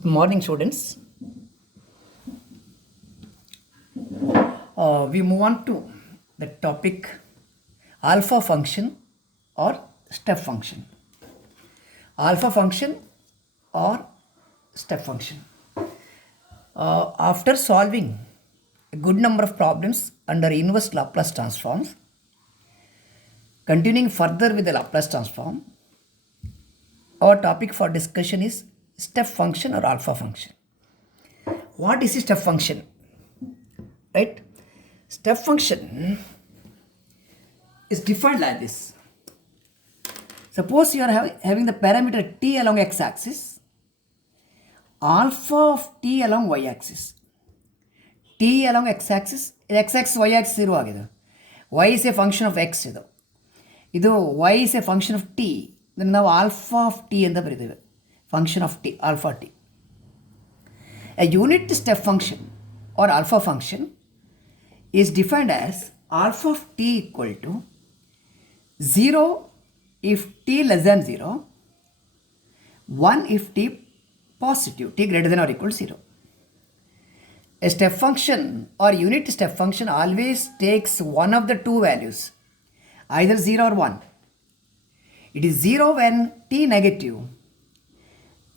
Good morning, students. We move on to the topic alpha function or step function. Alpha function or step function. After solving a good number of problems under inverse Laplace transforms, continuing further with the Laplace transform, our topic for discussion is step function or alpha function. What is a step function? Right? Step function is defined like this. Suppose you are having the parameter t along x-axis, alpha of t along y-axis. T along x-axis, x-axis, y-axis ಇರುವಾಗಿದೆ. Y is a function of x ಇದು y is a function of t. then ನಾವು alpha of t ಅಂತ ಬರೀತೇವೆ. function of t, alpha t. A unit step function or alpha function is defined as alpha of t equal to 0 if t less than 0, 1 if t positive, t greater than or equal to 0. A step function or unit step function always takes one of the two values, either 0 or 1. It is 0 when t negative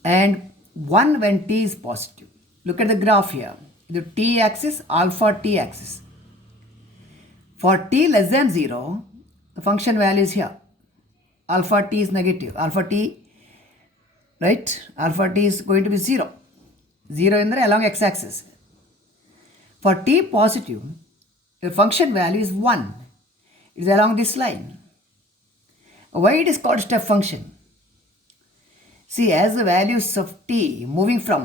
and 1 when t is positive. Look at the graph here. The t axis, alpha t axis. For t less than 0, the function value is here. Alpha t is negative. Alpha t, right? Alpha t is going to be 0. 0 in the along x-axis. For t positive, the function value is 1. It is along this line. Why it is called step function? See, as the values of t moving from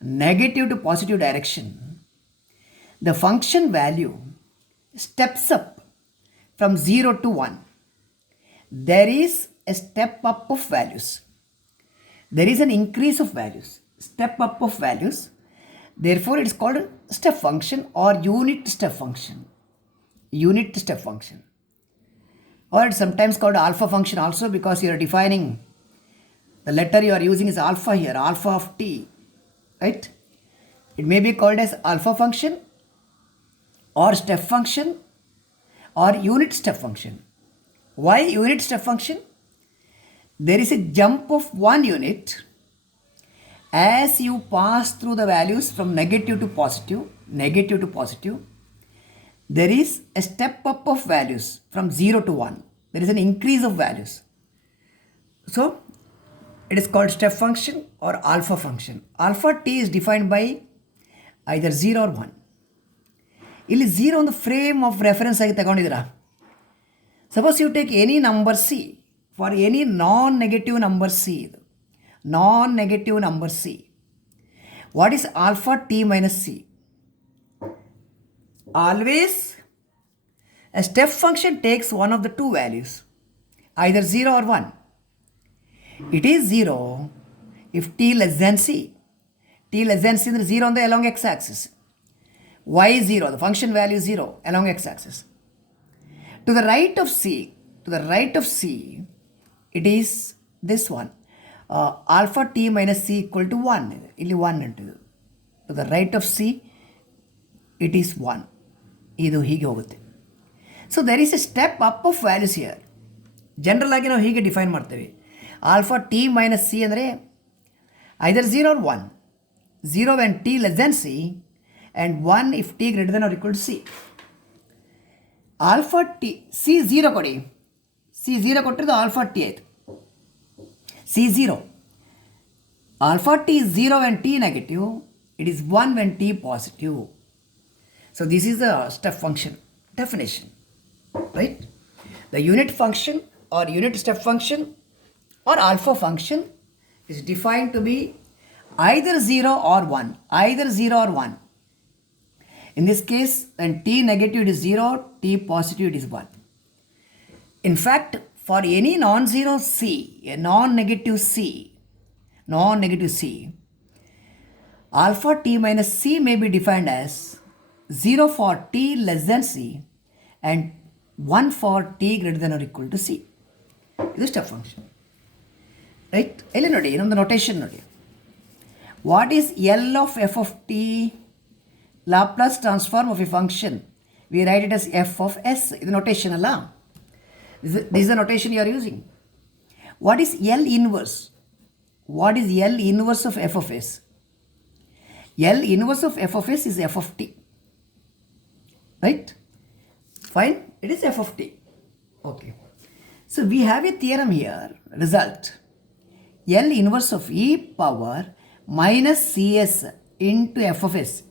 negative to positive direction, the function value steps up from 0 to 1. There is a step up of values. There is an increase of values, step up of values. Therefore, it is called step function or unit step function. Unit step function. Or it's sometimes called alpha function also because you are defining the letter you are using is alpha here, alpha of t, right? It may be called as alpha function or step function or unit step function. Why unit step function? There is a jump of 1 unit as you pass through the values from negative to positive, negative to positive. There is a step up of values from 0 to 1. There is an increase of values. So, it is called step function or alpha function. Alpha t is defined by either 0 or 1. ಇಲ್ಲಿ 0 ಒಂದು frame of reference ಆಗಿ ತಗೊಂಡಿದ್ದೀರಾ. Suppose you take any number C for any non negative number C ಇದು non negative number C. What is alpha T minus C? Always a step function takes one of the two values, either 0 or 1. It is 0 if t less than c. T less than c is 0 on the along x-axis. Y is 0, the function value is 0 along x-axis. To the right of c, it is this one. Alpha t minus c equal to 1. Illi 1 into. To the right of c, it is 1. ಇದು ಹೀಗೆ ಹೋಗುತ್ತೆ. So there is A step up of values here. General ಆಗಿ ನಾವು ಹೀಗೆ define ಮಾಡ್ತೇವೆ. Alpha T minus C ಅಂದರೆ either 0 or 1. 0 when T less than C and 1 if T greater than or equal to C. Alpha T C 0 ಕೊಡಿ. C 0 ಕೊಟ್ಟಿದ್ದು alpha T ಆಯಿತು. C 0. Alpha T is 0 when T negative. It is 1 when T positive. So this is the step function definition, right? The unit function or unit step function or alpha function is defined to be either 0 or 1. Either 0 or 1. In this case, when t negative it is 0, t positive it is 1. In fact, for any non-zero c, a non-negative c, alpha t minus c may be defined as 0 for t less than c and 1 for t greater than or equal to c. ಇದು step function, right? ಇಲ್ಲಿ ನೋಡಿ ಇನ್ನೊಂದು notation ನೋಡಿ. What is L of f of t? Laplace transform of a function. We write it as f of s. This is notation, Allah. This is the notation you are using. What is L inverse? What is L inverse of f of s? L inverse of f of s is f of t. Right? Fine. It is f of t. Okay. So we have a theorem here. Result. L inverse of e power minus cs into f of s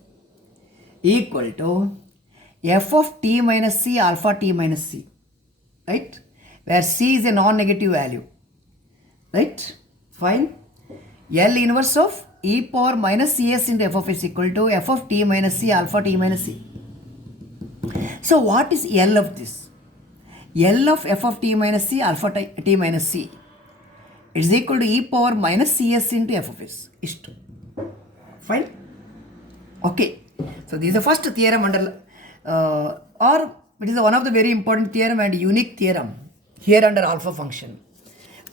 equal to f of t minus c alpha t minus c. Right? Where c is a non-negative value. Right? Fine. L inverse of e power minus cs into f of s equal to f of t minus c alpha t minus c. So what is L of this? L of f of t minus c alpha t minus c is equal to e power minus cs into f of s. Isto. Fine? Okay. So this is the first theorem under, or it is one of the very important theorem and unique theorem here under alpha function.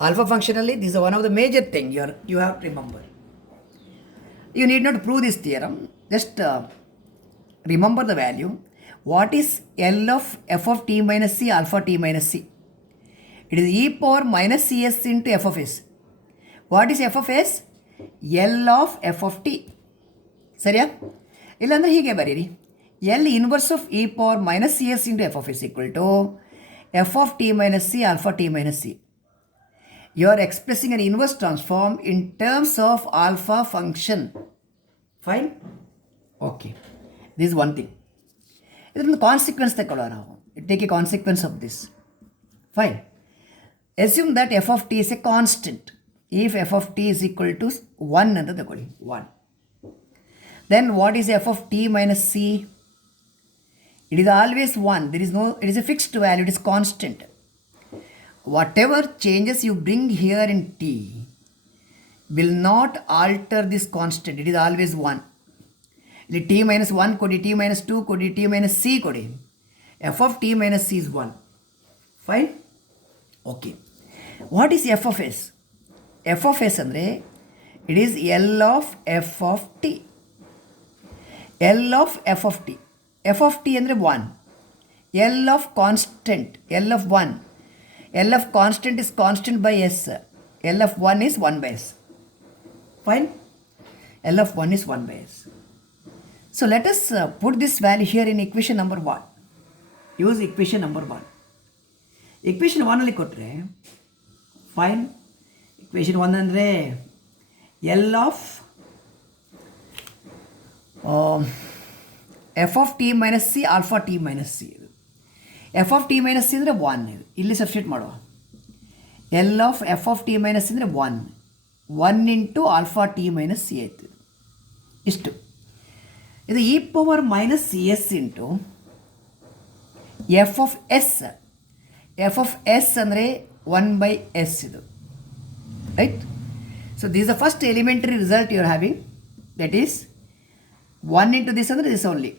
Alpha functionally, this is one of the major thing you have to remember. You need not prove this theorem. Just remember the value. What is L of f of t minus c alpha t minus c? It is e power minus cs into f of s. What is f of s? L of f of t. ಸರಿಯಾ? ಇಲ್ಲಾಂದರೆ ಹೀಗೆ ಬರೀರಿ. L inverse of e power minus cs into f of s equal to f of t minus c alpha t minus c. You are expressing an inverse transform in terms of alpha function. Fine? Okay. This is one thing. ಇದೊಂದು consequence ತಗೊಳ್ಳೋ ನಾವು. Take a consequence of this. Fine. Assume that f of t is a constant. If f of t is equal to 1 ಅಂತ ತಗೊಳ್ಳಿ. 1. Then what is f of t minus c? It is always 1. It is a fixed value. It is constant. Whatever changes you bring here in t will not alter this constant. It is always 1. T minus 1 ಕೊಡಿ, t minus 2 ಕೊಡಿ, t minus c ಕೊಡಿ. f of t minus c is 1. Fine? Okay. What is f of s? f of s ಅಂದರೆ it is L of f of t. L of f of t. f of t ಅಂದರೆ 1. L of constant. L of 1. L of constant is constant by s. L of 1 is 1 by s. Fine? L of 1 is 1 by s. So let us put this value here in equation number 1. Use equation number 1. Equation 1 ಅಲ್ಲಿ ಕೊಟ್ಟರೆ fine. Equation 1 ಅಂದರೆ L of f of t minus c alpha t minus c. f of t minus c ಅಂದರೆ 1 ಇದು. ಇಲ್ಲಿ substitute ಮಾಡುವ. L of f of t minus c ಅಂದರೆ 1. 1 into alpha t minus c ಆಯಿತು. ಇಷ್ಟು. ಇದು e power minus cs into f of s. f of s ಅಂದರೆ 1 by s ಇದು. Right? So this is the first elementary result you are having. That is 1 into this and this only.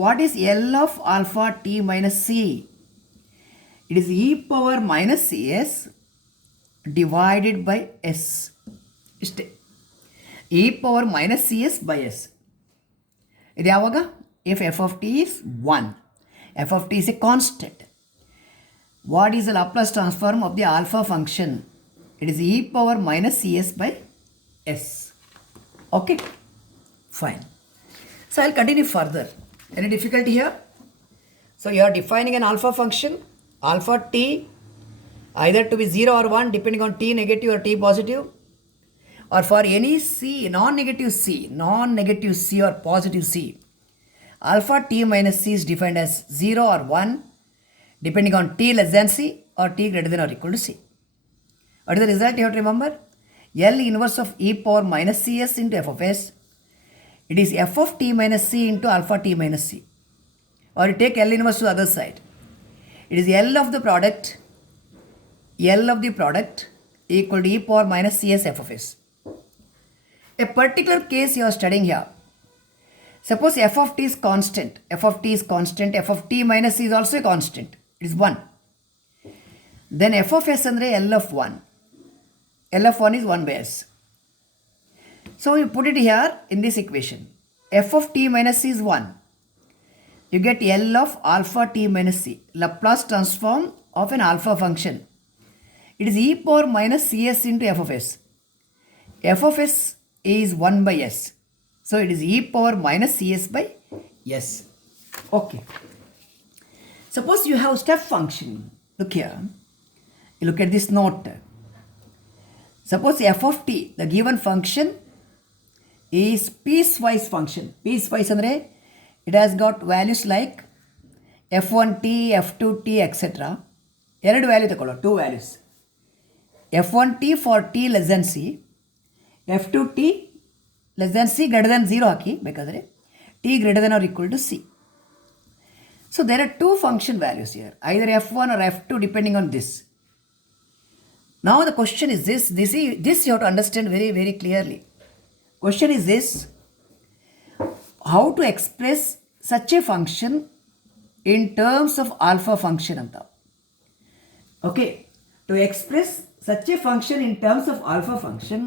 What is L of alpha t minus c? It is e power minus cs divided by s. ಇಷ್ಟೇ. e power minus cs by s. ಇದು ಯಾವಾಗ? If f of t is 1. f of t is a constant. What is the Laplace transform of the alpha function? It is e power minus cs by s. Okay? Fine. So I'll continue further. Any difficulty here? So you are defining an alpha function, alpha t, either to be 0 or 1 depending on t negative or t positive, or for any c, non-negative c or positive c. Alpha t minus c is defined as 0 or 1 depending on t less than c or t greater than or equal to c. What is the result you have to remember? L inverse of e power minus cs into f of s. It is f of t minus c into alpha t minus c. Or you take L inverse to the other side. It is L of the product equal to e power minus cs f of s. A particular case you are studying here. Suppose f of t is constant. f of t minus c is also a constant. It is 1. Then f of s andre L of 1. L of 1 is 1 by s. So So you put it here in this equation. F of t minus c is 1. You get L of alpha t minus c, Laplace transform of an alpha function. It is e power minus cs into f of s. F of s is 1 by s. So it is e power minus cs by s. Okay. Suppose you have step function. Look here. You look at this note. Suppose f of t, the given function, is piecewise function. Piecewise andre it has got values like f1t, f2t, etc. ಎರಡು value ತಗೊಳ್ಳೋ, 2 values. f1t for t less than c, f2t less than c greater than 0 ಹಾಕಿ ಬೇಕಾದರೆ t greater than or equal to c. So there are 2 function values here, either f1 or f2 depending on this. Now the question is this you have to understand very, very clearly. Question is this: how to express such a function in terms of alpha function anta. Okay, to express such a function in terms of alpha function,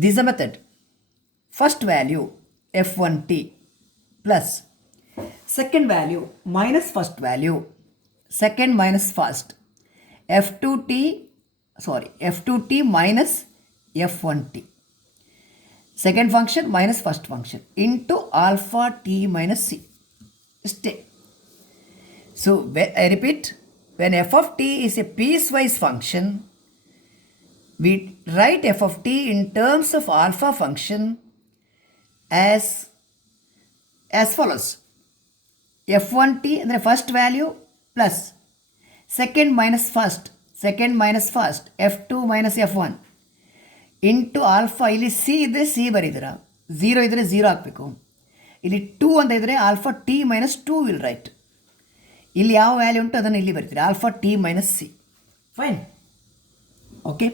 this is the method. First value f1t plus second value minus first value, second minus first, f2t minus f1t. Second function minus first function into alpha t minus c. Stay. So I repeat, when f of t is a piecewise function, we write f of t in terms of alpha function as follows. f1t ಅಂದರೆ first value plus second minus first, f2 minus f1 into alpha. ಇಲ್ಲಿ C ಇದ್ದರೆ C ಬರೀತೀರ, 0 ಇದ್ದರೆ 0 ಹಾಕಬೇಕು. ಇಲ್ಲಿ 2 ಅಂತ ಇದ್ದರೆ alpha T minus 2 will write. ಇಲ್ಲಿ ಯಾವ ವ್ಯಾಲ್ಯೂ ಉಂಟು ಅದನ್ನು ಇಲ್ಲಿ ಬರೀತೀರಿ, alpha T minus C. Fine. Okay,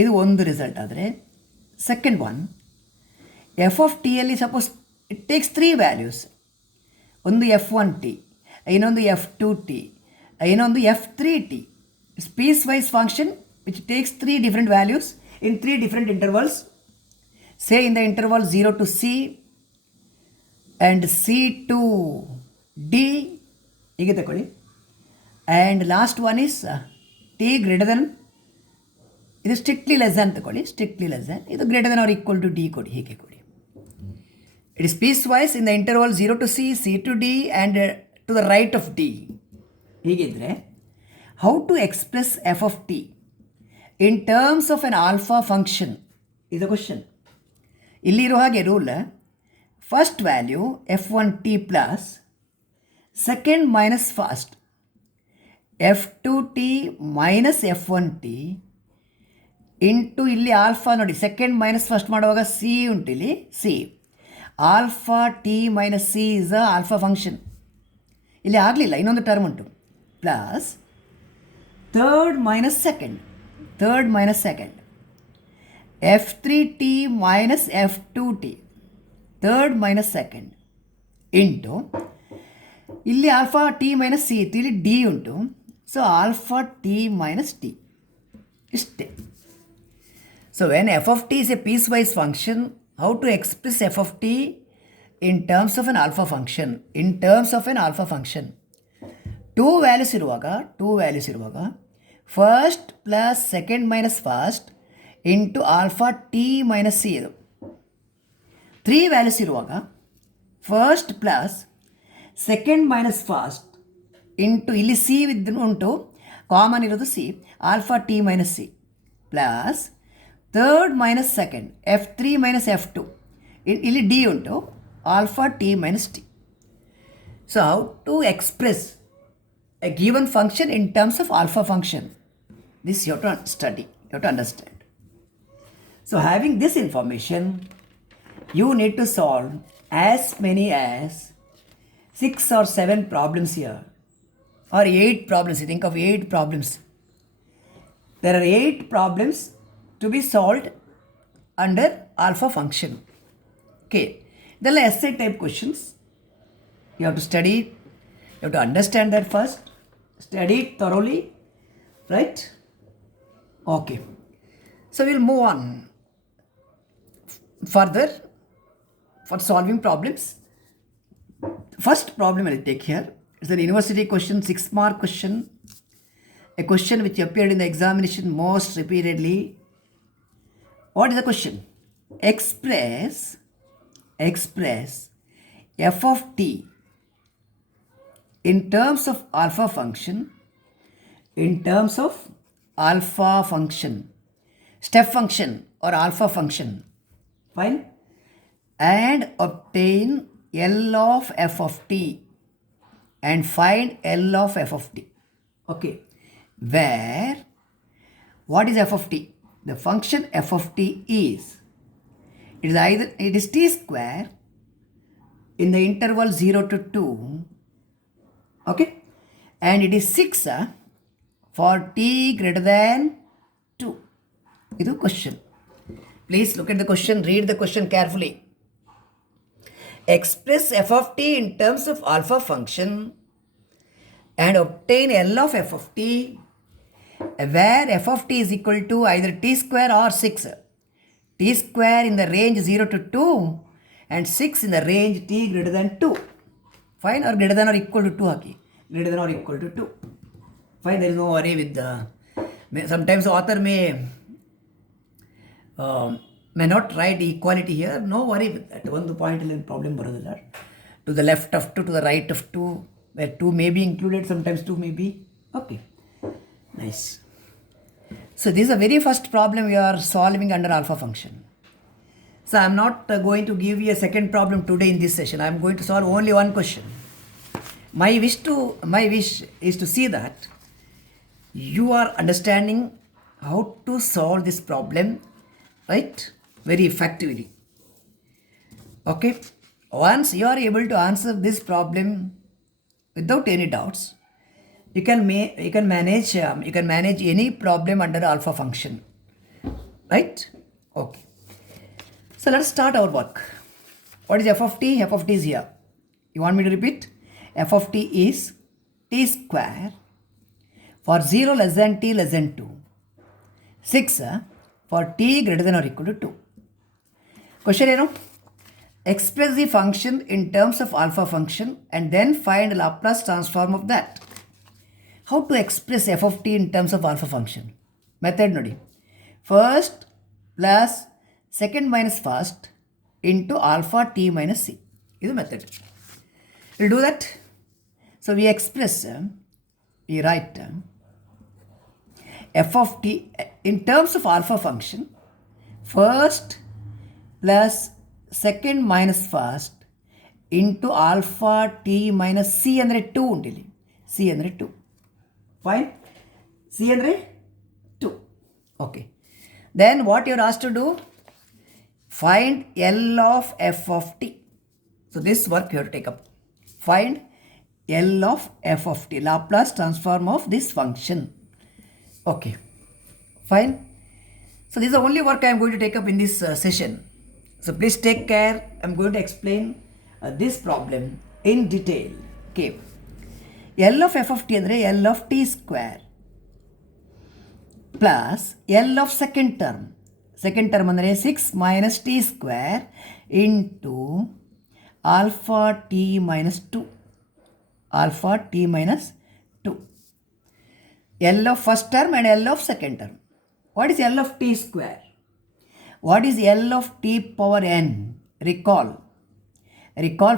ಇದು ಒಂದು ರಿಸಲ್ಟ್. ಆದರೆ ಸೆಕೆಂಡ್ ಒನ್, ಎಫ್ ಆಫ್ ಟಿಯಲ್ಲಿ ಸಪೋಸ್ ಇಟ್ ಟೇಕ್ಸ್ 3 ವ್ಯಾಲ್ಯೂಸ್. ಒಂದು f1t, ಇನ್ನೊಂದು f2t, ಇನ್ನೊಂದು f3t. It's piecewise function which takes 3 different values in 3 different intervals. Say in the interval 0 to c and c to d, hige ತಗೊಳ್ಳಿ. And last one is t greater than, ಇದು strictly less than ತಗೊಳ್ಳಿ, strictly less than, ಇದು greater than or equal to d ಕೊಡಿ, ಹೀಗೆ ಕೊಡಿ. It is piecewise in the interval 0 to c, c to d and to the right of d. ಹೀಗಿದ್ರೆ how to express f of t in terms of an alpha function is the question. ಇಲ್ಲಿರೋ ಹಾಗೆ rule, first value f1t plus second minus first f2t minus f1t into ಇಲ್ಲಿ alpha. ನೋಡಿ, second minus first ಮಾಡುವಾಗ c ಉಂಟು, ಇಲ್ಲಿ c alpha T minus c is a alpha function. ಇಲ್ಲಿ ಆಗಲಿಲ್ಲ, ಇನ್ನೊಂದು ಟರ್ಮ್ ಉಂಟು, plus third minus second f3t minus f2t, third minus second, into ಇಲ್ಲಿ ಆಲ್ಫಾ ಟಿ ಮೈನಸ್ ಸಿ ಇತ್ತು, ಇಲ್ಲಿ ಡಿ ಉಂಟು, so alpha T minus t. ಇಷ್ಟೇ. So when f of t is a piecewise function, how to express f of t in terms of an alpha function. 2 values ಇರುವಾಗ first plus second minus first into alpha T minus C. ಇದು 3 values ಇರುವಾಗ first plus second minus first into ಇಲ್ಲಿ c ಉಂಟು, common ಇರೋದು c, alpha T minus c plus third minus second f3 minus f2 ಇಲ್ಲಿ d ಉಂಟು, alpha T minus t. So how to express a given function in terms of alpha function. This you have to study, you have to understand. So having this information, you need to solve as many as 6 or 7 problems here, or 8 problems. You think of 8 problems. There are 8 problems to be solved under alpha function. Okay, there are essay type questions. You have to study, you have to understand that first, study it thoroughly, right? Okay, so we'll move on. further for solving problems. First problem I'll take here. It's an university question, 6-mark question. A question which appeared in the examination most repeatedly. What is the question? Express f of t in terms of alpha function, step function or alpha function, fine, and obtain L of f of t and find L of f of t. Okay, where what is f of t? The function f of t is, it is t square in the interval 0 to 2, okay, and it is 6 for t greater than 2. This is the question. Please look at the question, read the question carefully. Express f of t in terms of alpha function and obtain L of f of t, where f of t is equal to either t square or 6. T square in the range 0 to 2 and 6 in the range t greater than 2. Fine, or greater than or equal to 2 haki. Greater than or equal to 2. Fine, there is no worry with the... Sometimes the author may not write equality here. No worry with that. One point problem baradilla. To the left of 2, to the right of 2, where 2 may be included, sometimes 2 may be. Okay, nice. So this is the very first problem we are solving under alpha function. So I am not going to give you a second problem today in this session. I am going to solve only one question. My wish is to see that you are understanding how to solve this problem, right, very effectively. Okay, once you are able to answer this problem without any doubts, you can manage any problem under alpha function, right? Okay, so let's start our work. What is f of t? F of t is here. You want me to repeat? F of t is t square for 0 less than t less than 2, 6 for t greater than or equal to 2. Question express the function in terms of alpha function and then find Laplace transform of that. How to express f of t in terms of alpha function? Method nodi. First plus second minus first into alpha t minus c. This is the method. We'll do that. So we express, we write f of t in terms of alpha function, first plus second minus first into alpha t minus c andre 2 undili. C andre 2. Fine. C andre 2. Okay. Then what you are asked to do? Find L of f of t. So this work you have to take up. Find L of f of t, Laplace transform of this function. Okay. Fine. So this is the only work I am going to take up in this session. So please take care. I am going to explain this problem in detail. Okay. L of f of t andre L of t square plus L of second term. Second term andre 6 minus t square into alpha t minus 2. Alpha t minus 2. L of first term and L of second term. What is L of t square? What is L of t power n? Recall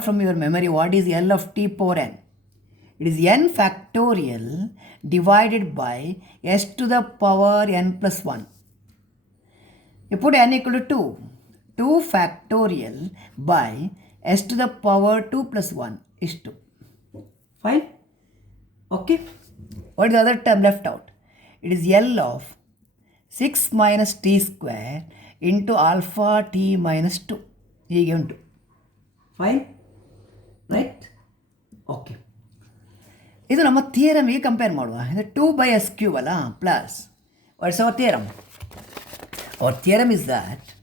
from your memory what is L of t power n. It is n factorial divided by s to the power n plus 1. You put n equal to 2. 2 factorial by s to the power 2 plus 1 is 2. Fine? Okay. What is the other term left out? It is L of 6 minus t square into alpha t minus 2. He given 2. Fine? Right? Okay. This is our theorem. We compare the 2 by s cube plus. What is our theorem? Our theorem is that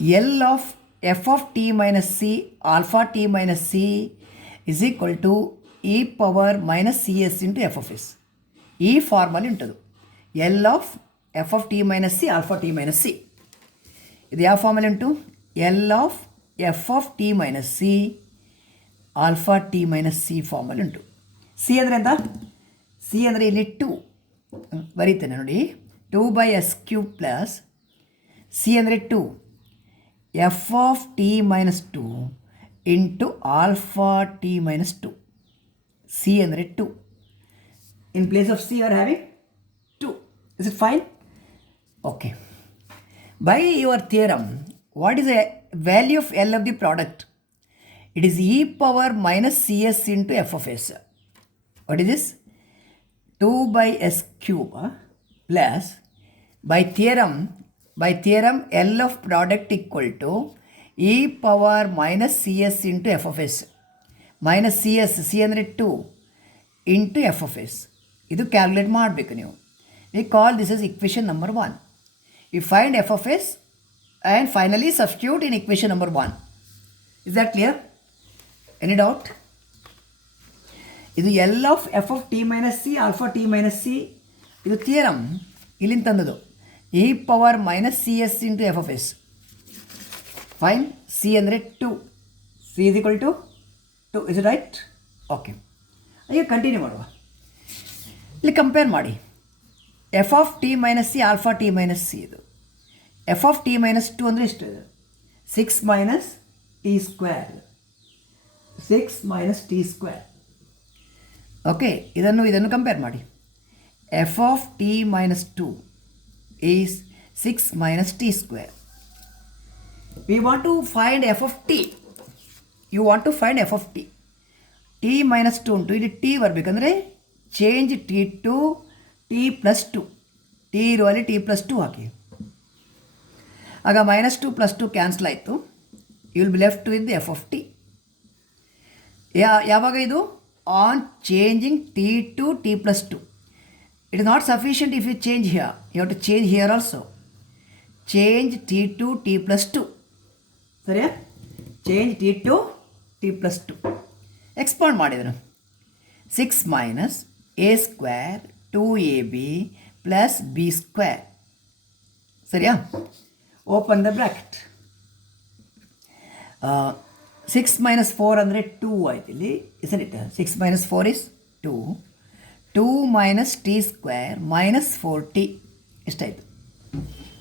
L of f of t minus c, alpha t minus c is equal to e power minus cs into f of s. E formally untadu. L of f of t minus c, alpha t minus c. ಇದು ಯಾವ ಫಾರ್ಮಲ್ಲಿ ಉಂಟು? L of f of T minus C alpha T minus C ಫಾರ್ಮಲ್ಲಿ ಉಂಟು. C ಅಂದರೆ ಎಂತ? C ಅಂದರೆ ಇಲ್ಲಿ 2 ಬರೀತೇನೆ ನೋಡಿ, 2/s³ ಪ್ಲಸ್ ಸಿ ಅಂದರೆ 2 F of T minus 2 into alpha T minus 2. C ಅಂದರೆ 2. In place of C you are having 2. Is it fine? Okay. By your theorem, what is the value of L of the product? It is e power minus cs into f of s. What is this? 2/s³ plus by theorem L of product equal to e power minus cs into f of s minus cs, c ಅಂದರೆ 2 into f of s. ಇದು calculate ಮಾಡಬೇಕು ನೀವು. We call this is equation number 1. You find F of s and finally substitute in equation number 1. Is that clear? Any doubt? ಇದು L of f of T minus C alpha T minus C, ಇದು theorem ಇಲ್ಲಿಂದ ತಂದದು. E power minus C S into F of S. Fine. C ಅಂದರೆ 2, c is equal to 2. Is right? Okay. ಈಗ continue ಮಾಡುವ. ಇಲ್ಲಿ compare ಮಾಡಿ. F of T minus C alpha T minus C, ಇದು F of T minus 2 ಅಂದರೆ ಎಷ್ಟು? ಇದು 6 minus T square, 6 minus T square. Okay, ಇದನ್ನು ಕಂಪೇರ್ ಮಾಡಿ. F of T minus 2 is 6 minus T square. We want to find F of T. You want to find F of T. T minus 2 ಉಂಟು, ಇಲ್ಲಿ T ಬರಬೇಕಂದ್ರೆ change T to T plus 2. T ಇರುವಲ್ಲಿ T plus 2 ಹಾಕಿ. ಆಗ -2 + 2 cancel ಆಯಿತು. You will be left with f of t. ಯಾವಾಗ ಇದು? On changing t to T plus 2. It is not sufficient if you change here. You have to change here also. Change T to T plus 2. ಸರಿಯಾ? Change T to T plus 2. Expand ಮಾಡಿದನು. 6 minus a square 2ab plus b square. ಸರಿಯಾ? Open the bracket. 6 minus 4 ಅಂದರೆ 2 ಆಯ್ತು ಇಲ್ಲಿ. Isn't it? 6 minus 4 is 2. 2 minus T square minus 4t. ಎಷ್ಟಾಯಿತು?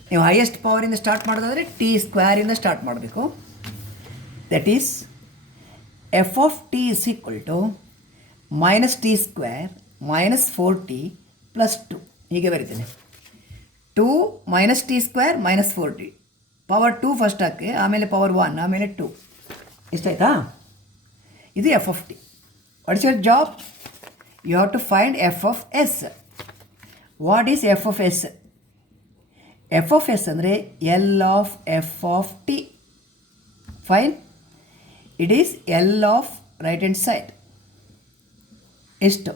ನೀವು highest ಪವರಿಂದ start ಮಾಡೋದಾದರೆ ಟಿ ಸ್ಕ್ವೇರಿಂದ ಸ್ಟಾರ್ಟ್ ಮಾಡಬೇಕು. That is F of t is equal to minus T square minus 4t plus 2. ಹೀಗೆ ಬರೀತೇನೆ. 2 minus T square minus 4t. Power 2 first ಹಾಕಿ, ಆಮೇಲೆ ಪವರ್ 1, ಆಮೇಲೆ 2. ಇಷ್ಟಾಯ್ತಾ? ಇದು F of t. What is your job? You have to find F of s. What is F of s? F of s ಅಂದರೆ l of f of t. Fine. It is L of right hand side. ಎಷ್ಟು?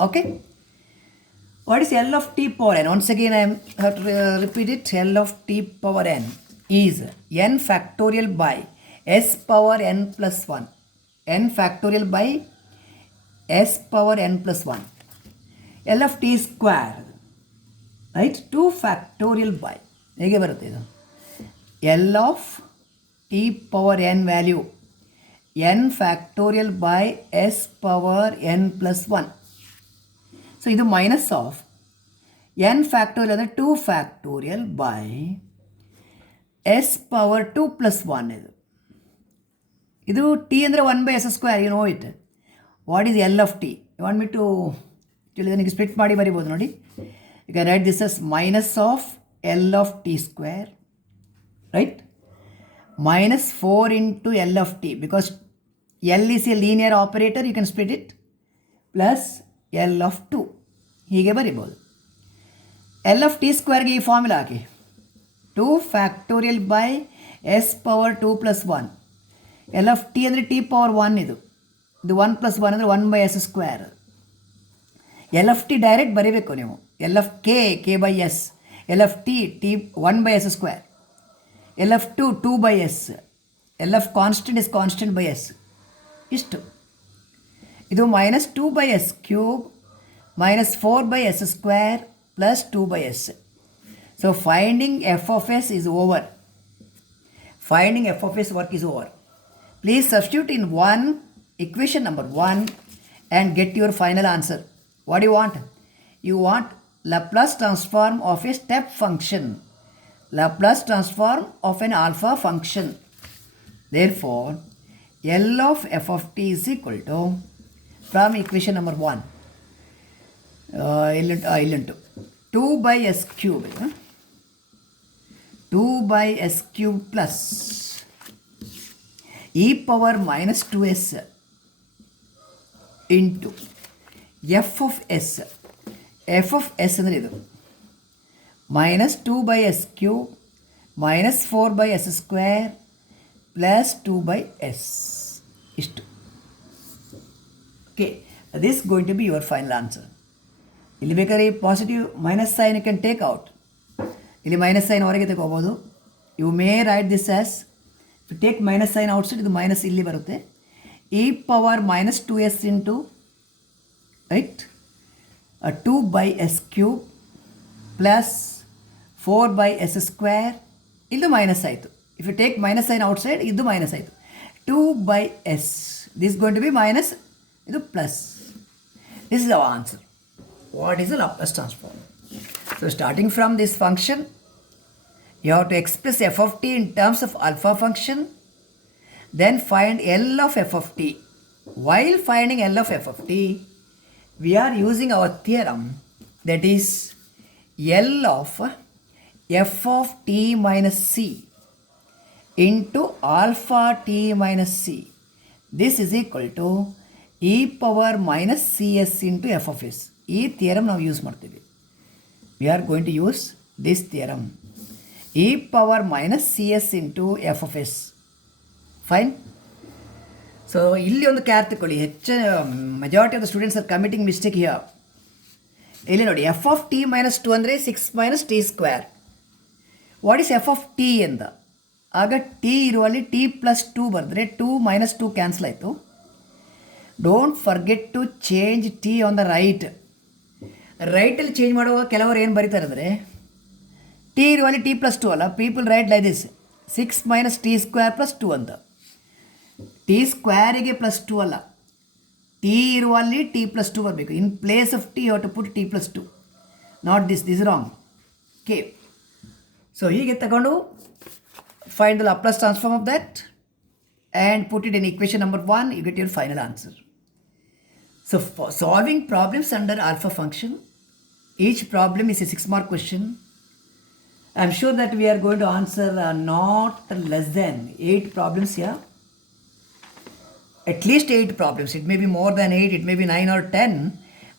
Okay. What is L of T power n? Once again I have to repeat it. L of T power n is n factorial by S power N plus 1. N factorial by S power N plus 1. L of T square right 2 factorial by. ಹೇಗೆ ಬರುತ್ತೆ ಇದು? L of T power N value n factorial by S power N plus 1. So ಇದು minus of n factorial ಅಂದರೆ 2 factorial by S power 2 plus 1. ಇದು T ಅಂದರೆ 1/s². You know it. What is L of T? You want me to ನನಗೆ split ಮಾಡಿ ಬರಿಬೋದು ನೋಡಿ. You can write this S minus of L of T square right minus 4 into L of t, because L is a linear operator, you can split it, plus L of 2. ಹೀಗೆ ಬರಿಬೋದು. L of t ಸ್ಕ್ವೇರ್ಗೆ ಈ formula ಹಾಕಿ. 2 factorial by S power 2 plus 1. L of t ಅಂದರೆ T power 1. ಇದು 1 plus 1 ಅಂದರೆ 1/s². L of t direct ಬರೀಬೇಕು ನೀವು. L of k by S. L of t 1/s². L of 2/s. L of constant is constant by s. ಇಷ್ಟು. ಇದು minus 2/s³ minus 4/s² plus 2/s. So finding f of s is over. Finding f of s work is over. Please substitute in equation number 1 and get your final answer. What do you want? You want Laplace transform of a step function. Laplace transform of an alpha function. Therefore, L of f of t is equal to, from equation number 1, L into 2 by s cube. 2 by s cube plus e power minus 2s into f of s. f of s ಅಂದರೆ ಇದು minus 2 by s cube minus 4 by s square plus 2 by s. ಇಷ್ಟು. Okay, this is going to be your final answer. ಇಲ್ಲಿ ಬೇಕಾದ್ರೆ positive minus sign you can take out. ಇಲ್ಲಿ minus sign ಹೊರಗೆ ತಗೋಬೋದು. You may write this as, to take minus sign outside, ಇದು minus ಇಲ್ಲಿ ಬರುತ್ತೆ. e power minus 2s into right 2 by s cube plus 4 by s square. ಇದು minus ಆಯಿತು. If you take minus sign outside ಇದು minus ಆಯಿತು. 2 by s, this going to be minus, ಇದು plus. This is our answer. What is the Laplace transform? So starting from this function, you have to express f of t in terms of alpha function, then find L of f of t. While finding L of f of t, we are using our theorem, that is L of f of t minus c into alpha t minus c. This is equal to e power minus cs into f of s. ಈ theorem ನಾವು use ಮಾಡ್ತೀವಿ. We are going to use this theorem, E power minus C S into F of S. Fine. So ಇಲ್ಲಿ ಒಂದು care ತಗೊಳ್ಳಿ. Majority of the students are committing mistake here. ಇಲ್ಲಿ ನೋಡಿ, F of T minus 2 ಅಂದರೆ 6 minus T square. What is F of T ಎಂದ? ಆಗ T ಇರುವಲ್ಲಿ T plus 2 ಬರೆದ್ರೆ 2 ಮೈನಸ್ 2 ಕ್ಯಾನ್ಸಲ್ ಆಯಿತು. Don't forget to change t on the right. ರೈಟಲ್ಲಿ change ಮಾಡುವಾಗ ಕೆಲವರು ಏನು ಬರೀತಾರೆ ಅಂದರೆ, ಟಿ ಇರುವಲ್ಲಿ ಟಿ ಪ್ಲಸ್ 2 ಅಲ್ಲ, people right like this 6 minus T square plus 2 ಅಂತ. ಟಿ ಸ್ಕ್ವೇರಿಗೆ ಪ್ಲಸ್ 2 ಅಲ್ಲ, ಟಿ ಇರುವಲ್ಲಿ ಟಿ ಪ್ಲಸ್ 2 ಬರಬೇಕು. In place of T you have to put T plus 2, not this wrong. Okay, so ಹೀಗೆ ತಗೊಂಡು find the Laplace transform of that and put it in equation number 1, you get your final answer. So for solving problems under alpha function, each problem is a 6-mark question. I'm sure that we are going to answer not less than 8 problems here. At least 8 problems. It may be more than 8, it may be 9 or 10,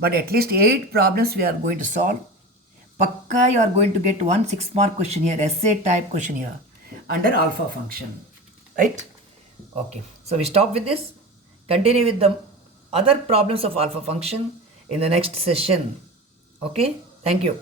but at least 8 problems we are going to solve. Pakka you are going to get one 6-mark question here, essay type question here under alpha function. Right? Okay, so we stop with this. Continue with the other problems of alpha function in the next session. Okay, thank you.